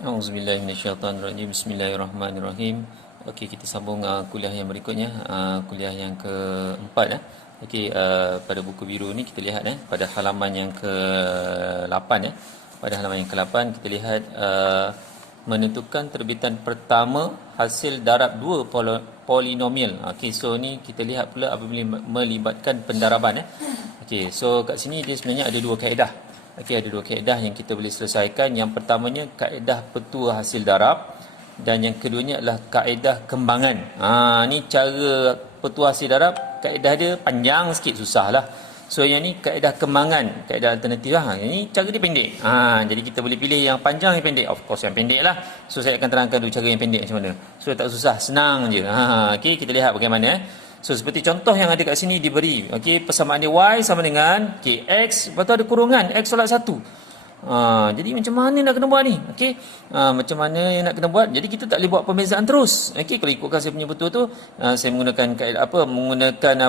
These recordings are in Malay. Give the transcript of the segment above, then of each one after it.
Auzubillahi minasyaitanirrajim. Bismillahirrahmanirrahim. Okey, kita sambung kuliah yang berikutnya, kuliah yang keempat. Okey, pada buku biru ni kita lihat pada halaman yang ke-8 Pada halaman yang ke-8 kita lihat menentukan terbitan pertama hasil darab dua polinomial. Okey, so ni kita lihat pula apabila melibatkan pendaraban. Okey, so kat sini dia sebenarnya ada dua kaedah. Okey, ada dua kaedah yang kita boleh selesaikan. Yang pertamanya kaedah petua hasil darab dan yang keduanya adalah kaedah kembangan. Ni cara petua hasil darab, kaedah dia panjang sikit, susahlah. So yang ni kaedah kembangan, kaedah alternatif lah. Yang ni cara dia pendek. Jadi kita boleh pilih yang panjang yang pendek. Of course yang pendek lah. So saya akan terangkan dulu cara yang pendek macam mana. So tak susah, senang je. Okey, kita lihat bagaimana. So seperti contoh yang ada kat sini diberi, okey, persamaan dia y sama dengan x, lepas tu ada kurungan x tolak 1. Jadi macam mana nak kena buat ni? Okey. Macam mana yang nak kena buat? Jadi kita tak boleh buat pembezaan terus. Okey, kalau ikutkan saya punya petua tu, saya menggunakan kaedah menggunakan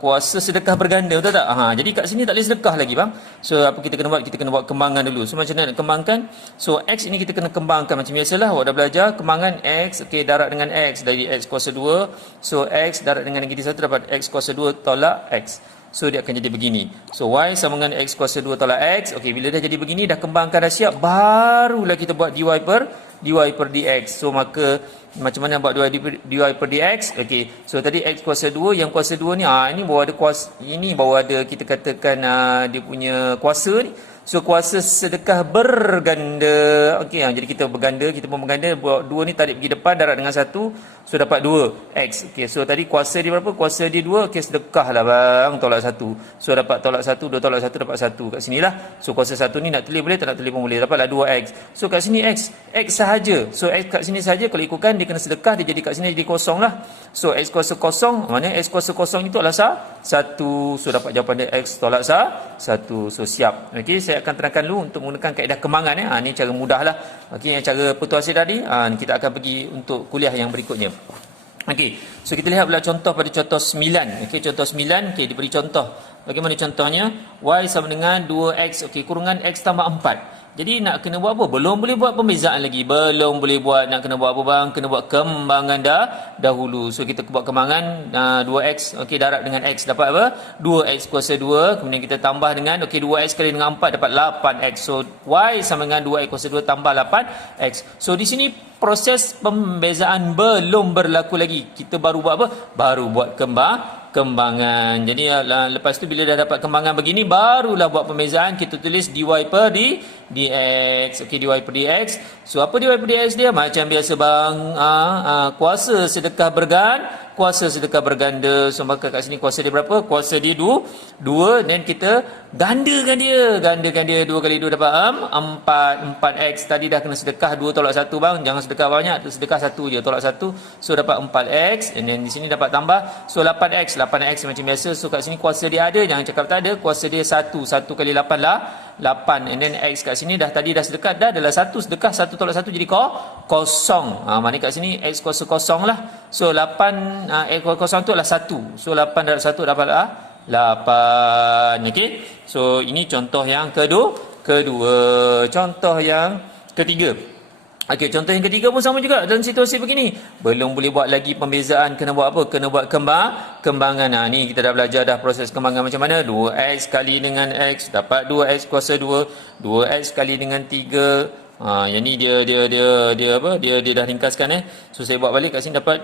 kuasa sedekah berganda, betul tak? Jadi kat sini tak boleh sedekah lagi, bang. So apa kita kena buat? Kita kena buat kembangan dulu. So macam mana nak kembangkan? So x ini kita kena kembangkan macam biasalah. Awak dah belajar kembangan x, okey, darab dengan x dari x kuasa 2. So x darab dengan negatif 1 dapat x kuasa 2 tolak x. So dia akan jadi begini. So y sama dengan x kuasa 2 tolak x. Okey, bila dah jadi begini, dah kembangkan, dah siap, barulah kita buat dy per dx. So maka macam mana buat dy per dx? Okey. So tadi x kuasa 2, yang kuasa 2 ni ini baru ada kuasa, ini baru ada kita katakan dia punya kuasa ni. So kuasa sedekah berganda. Okey, jadi kita berganda, kita pun berganda, buat 2 ni tarik pergi depan, darab dengan 1, so dapat 2x. Okey, so tadi kuasa dia berapa? Kuasa dia 2. Okey, sedekahlah bang, tolak 1. So dapat tolak 1, 2 tolak 1 dapat 1. Kat sinilah. So kuasa 1 ni nak tulis boleh, tak nak tulis pun boleh. Dapatlah 2x. So kat sini x sahaja. So x kat sini sahaja, kalau ikutkan dia kena sedekah, dia jadi kat sini jadi kosong lah. So x kuasa kosong, mana x kuasa kosong itu adalah 1. So dapat jawapan dia x tolak 1. So siap. Okey, saya akan terangkan dulu untuk menggunakan kaedah kembangan. Ni cara mudahlah. Okey, yang cara petua hasil tadi, kita akan pergi untuk kuliah yang berikutnya. Okey, so kita lihat pula contoh pada contoh 9. Okey, contoh 9, okey, diberi contoh. Bagaimana contohnya? Y sama dengan 2x, okey, kurungan x tambah 4. Jadi nak kena buat apa? Belum boleh buat pembezaan lagi. Belum boleh buat. Nak kena buat apa bang? Kena buat kembangan dahulu. So kita buat kembangan 2x, okey, darab dengan x dapat apa? 2x kuasa 2. Kemudian kita tambah dengan, okey, 2x kali dengan 4 dapat 8x. So y sama dengan 2x kuasa 2 tambah 8x. So di sini proses pembezaan belum berlaku lagi. Kita baru buat apa? Baru buat kembangan. Jadi lepas tu bila dah dapat kembangan begini, barulah buat pembezaan. Kita tulis dy per dx. Okey, dy per dx. So apa dy per dx dia? Macam biasa bang, kuasa sedekah berganda. So maka kat sini kuasa dia berapa? Kuasa dia 2. Dan kita gandakan dia. 2 kali 2 dapat 4x. Tadi dah kena sedekah 2 tolak 1 bang. Jangan sedekah banyak, sedekah 1 je, tolak 1. So dapat 4x. And then di sini dapat tambah. So 8x macam biasa. So kat sini kuasa dia ada, jangan cakap tak ada. Kuasa dia 1 kali 8 lah 8. And then x kat sini tadi dah sedekah, dah adalah 1 sedekah, 1 tolak 1 jadi kosong. Maknanya kat sini x kuasa kosong lah. So 8 x kuasa kosong tu adalah 1. So 8 darab 1 dapatlah 8. Okey. So ini contoh yang kedua. Contoh yang ketiga. Okey, contoh yang ketiga pun sama juga dalam situasi begini. Belum boleh buat lagi pembezaan, kena buat apa? Kena buat kembangan. Ni kita dah belajar dah proses kembangan macam mana. 2x kali dengan x dapat 2x kuasa 2. 2x kali dengan 3. Yang ni dia apa? Dia dah ringkaskan. So saya buat balik kat sini dapat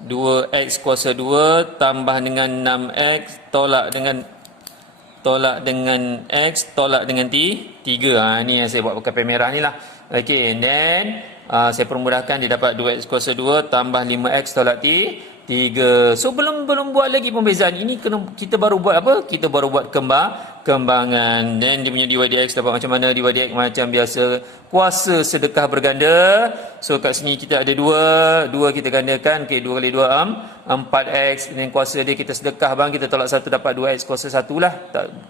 2x kuasa 2 tambah dengan 6x tolak dengan x tolak dengan 3. Ni yang saya buat pakai pen merah ni lah. Okey, and then saya permudahkan, dia dapat 2x kuasa 2 tambah 5x tolak 3. So belum buat lagi pembezaan. Ini kita baru buat apa? Kita baru buat kembangan. Dan dia punya dy dx dapat macam mana? Dy dx macam biasa, kuasa sedekah berganda. So kat sini kita ada 2 kita gandakan. Okey, 2 kali 2 4x. Dan kuasa dia kita sedekah bang, kita tolak 1 dapat 2x kuasa 1 lah.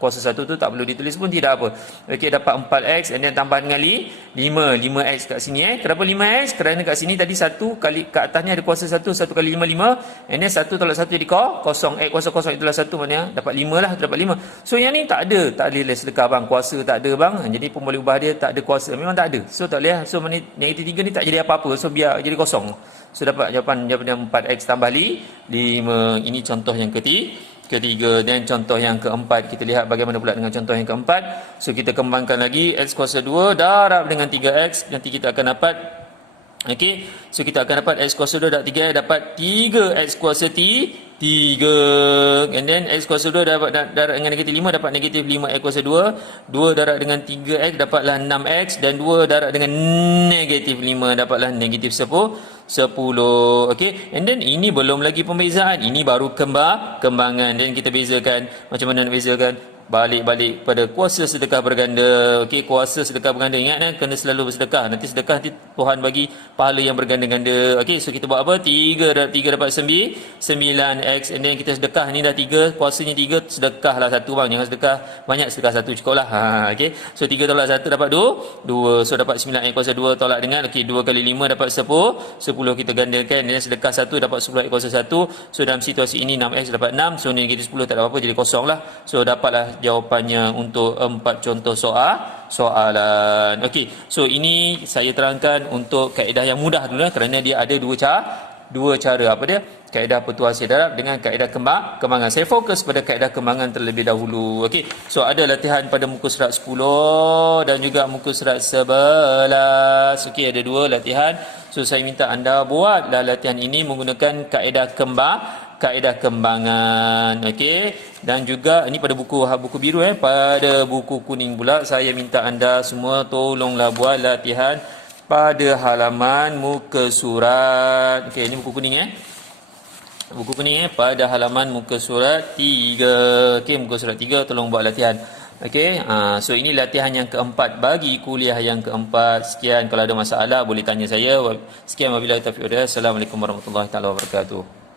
Kuasa 1 tu tak perlu ditulis pun, tidak apa. Okey, dapat 4x and then tambah dengan 5x kat sini. Kenapa 5x? Kerana kat sini tadi 1 kali, kat atasnya ada kuasa 1 kali 5. And then 1 tolak 1 jadi kosong. X kuasa kosong itulah 1, maknanya dapat 5 lah, dapat 5. So yang ni tak tak boleh sedekah bang, kuasa tak ada bang. Jadi pun boleh ubah dia tak ada kuasa, memang tak ada. So tak boleh. So negatif 3 ni tak jadi apa-apa. So biar jadi kosong. So dapat jawapan daripada 4x tambah 5. Ini contoh yang ketiga. Dan contoh yang keempat, kita lihat bagaimana pula dengan contoh yang keempat. So kita kembangkan lagi, x kuasa 2 darab dengan 3x. Nanti kita akan dapat, okey, so kita akan dapat x kuasa 2 darab 3x dapat 3x kuasa 3. And then x kuasa 2 dapat darab dengan negatif 5 dapat negatif 5x kuasa 2. 2 darab dengan 3x dapatlah 6x. Dan 2 darab dengan negatif 5 dapatlah negatif 10. Okey. And then ini belum lagi pembezaan. Ini baru kembangan. Dan kita bezakan. Macam mana nak bezakan? Balik pada kuasa sedekah berganda. Okey, kuasa sedekah berganda, ingat kena selalu bersedekah. Nanti sedekah nanti Tuhan bagi pahala yang berganda-ganda. Okey, so kita buat apa? 3 dapat 9x. And then kita sedekah ni dah 3, kuasanya 3, sedekahlah 1 bang. Jangan sedekah banyak, sedekah 1 cukuplah. Okey. So 3 tolak 1 dapat 2. So dapat 9x kuasa 2 tolak dengan, okey, 2 kali 5 dapat 10. 10 kita gandakan. Dan sedekah 1 dapat 10x kuasa 1. So dalam situasi ini 6x dapat 6. So negatif 10 tak ada apa-apa, jadi kosong lah. So dapatlah jawapannya untuk 4 contoh soalan. Okey, so ini saya terangkan untuk kaedah yang mudah dulu kerana dia ada dua cara. Apa dia? Kaedah pertuasi darab dengan kaedah kembangan. Saya fokus pada kaedah kembangan terlebih dahulu. Okey, so ada latihan pada muka surat 10 dan juga muka surat 11. Okey, ada 2 latihan. So saya minta anda buatlah latihan ini menggunakan kaedah kembangan. Okey, dan juga ini pada buku biru pada buku kuning pula saya minta anda semua tolonglah buat latihan pada halaman muka surat. Okey, ini buku kuning buku kuning pada halaman muka surat 3. Okey, muka surat 3 tolong buat latihan. Okey, so ini latihan yang keempat bagi kuliah yang keempat. Sekian, kalau ada masalah boleh tanya saya. Sekian, wabillahi taufiq. Assalamualaikum warahmatullahi taala wabarakatuh.